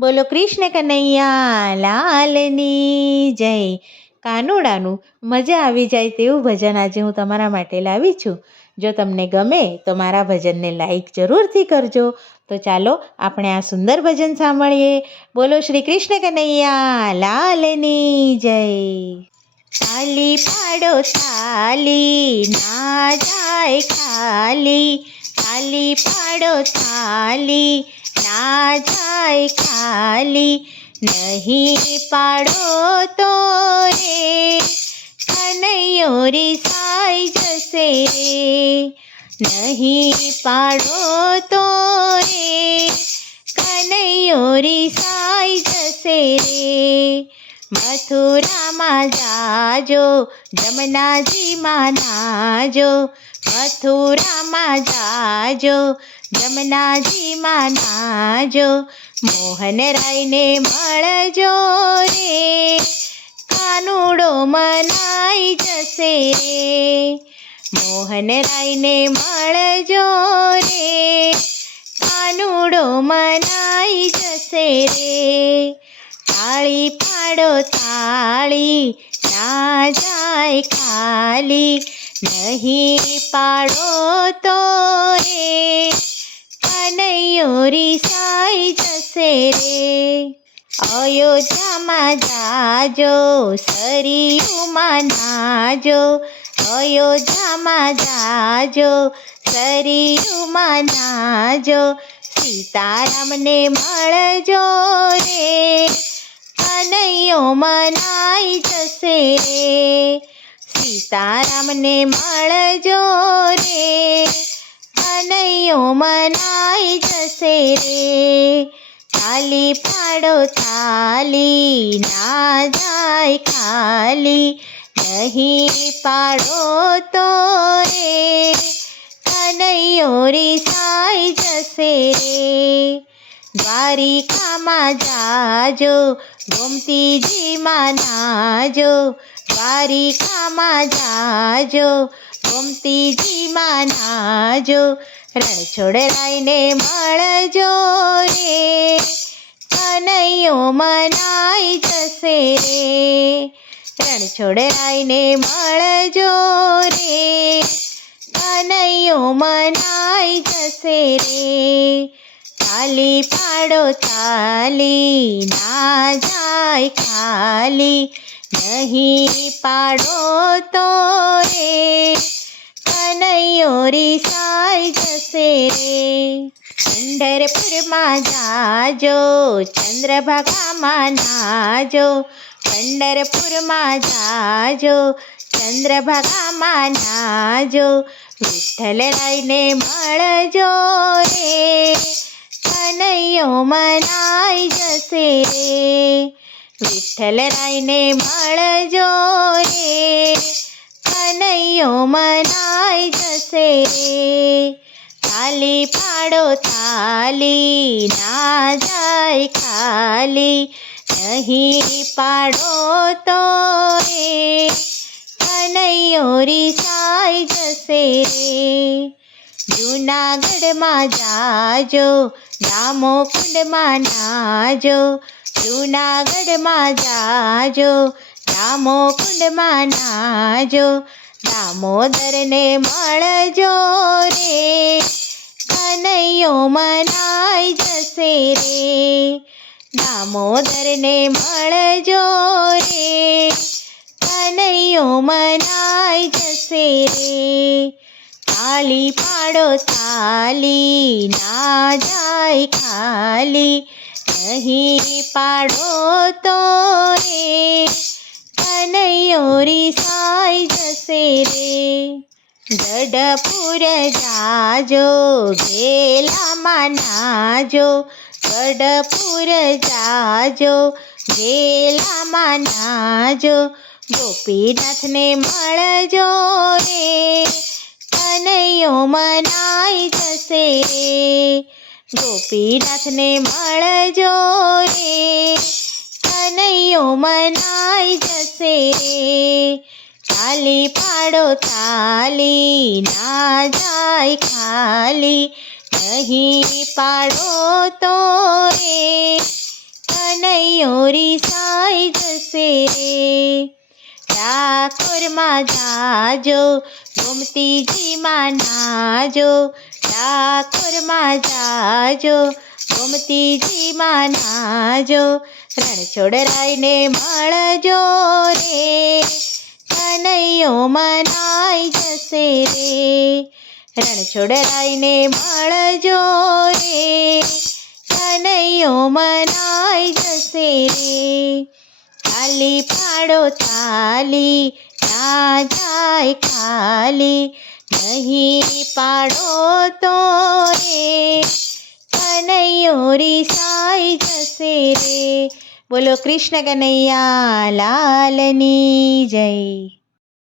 બોલો કૃષ્ણ કનૈયા, લાલની જય. કાનુડાનું મજા આવી જાય તેવું ભજન આજે હું તમારા માટે લાવી છું. જો તમને ગમે તો મારા ભજનને લાઈક જરૂરથી કરજો. તો ચાલો આપણે આ સુંદર ભજન સાંભળીએ. બોલો શ્રી કૃષ્ણ કનૈયા, લાલની જય. તાલી પાડો તાલી ના જાય ખાલી. તાલી પાડો થાલી ના જાય ખાલી નહીં પાડો તો રે કનૈયો રીસાઈ જશે રે નહીં પાડો તો રે કનૈયો રીસાઈ જશે રે મથુરામાં જાજો, જમનાજીમાં નાજો. મથુરામાં જાજો, જમનાજીમાં નાજો. મોહનરાયને મળજો રે, કાનુડો મનાઈ જશે રે. મોહનરાયને મળજો રે, કાનુડો મનાઈ જશે રે. તાળી પાડો તાળી, ના જાય ખાલી, નહીં પાડો તો રે કનૈયો સાઈ જશે રે. અયોધ્યામાં જાજો, સરિયુમાં નાજો, અયોધ્યામાં જાજો, સરિયુમાં નાજો, સીતારામને મળજો રે. કનૈયો મનાઈ જશે રે સીતારામને મળજો રે કનૈયો મનાઈ જશે રે તાલી પાડો તાલી ના જાય ખાલી નહીં પાડો તો રે કનૈયો રીસાઈ જશે રે દ્વારિકામાં જાજો ગોમતીજીમાં નાજો, દ્વારિકામાં જાજો. ગોમતીજીમાં નાજો રણછોડરાયને મળજો રે. કનૈયો મનાઈ જશે રે. રણછોડરાયને મળજો રે. કનૈયો મનાઈ જશે રે. તાલી પાડો તાલી ના જાય ખાલી નહીં પાડો તો રે કનૈયો રીસાઈ જશે રે પંઢરપુરમાં જાજો ચંદ્રભાગામાં નાજો પંઢરપુરમાં જાજો ચંદ્રભાગામાં નાજો વિઠ્ઠલરાયને મળજો રે કનૈયો મનાઈ જશે. રે વિઠ્ઠલરાયને મળજો રે કનૈયો મનાઈ જશે. રે તાલી પાડો, તાલી ના જાય ખાલી. નહીં પાડો તો રે કનૈયો રીસાઈ જશે. રે જૂનાગઢમાં જાજો દામો કુંડમાં નાજો જૂનાગઢમાં જાજો દામો કુંડમાં નાજો દામોદરને મળજો રે, કનૈયો મનાઈ જશે રે દામોદરને મળજો રે, કનૈયો મનાઈ જશે રે તાલી પાડો તાલી ના જાય ખાલી નહીં પાડો તો રે કનૈયો રીસાઈ જશે રે ગઢપુર જાજો ગેલામાં નાજો ગઢપુર જાજો ગેલામાં નાજો ગોપીનાથને મળજો રે કનૈયો મનાઈ જશે રે ગોપીનાથને મળજો રે કનૈયો મનાઈ જશે રે તાલી પાડો તાલી ના જાય ખાલી નહીં પાડો તો રે જશે રે ડાકોરમાં જાજો ગોમતીજીમાં નાજો ડાકોરમાં જાજો. ગોમતીજીમાં નાજો રણછોડરાયને મળજો રે. કનૈયો મનાઈ જશે રે. રણછોડરાયને મળજો રે. કનૈયો મનાઈ જશે રે. તાલી પાડો તાલી ના જાય ખાલી નહીં પાડો તો રે કનૈયો રીસાઈ જશે રે બોલો કૃષ્ણ કનૈયા લાલની જય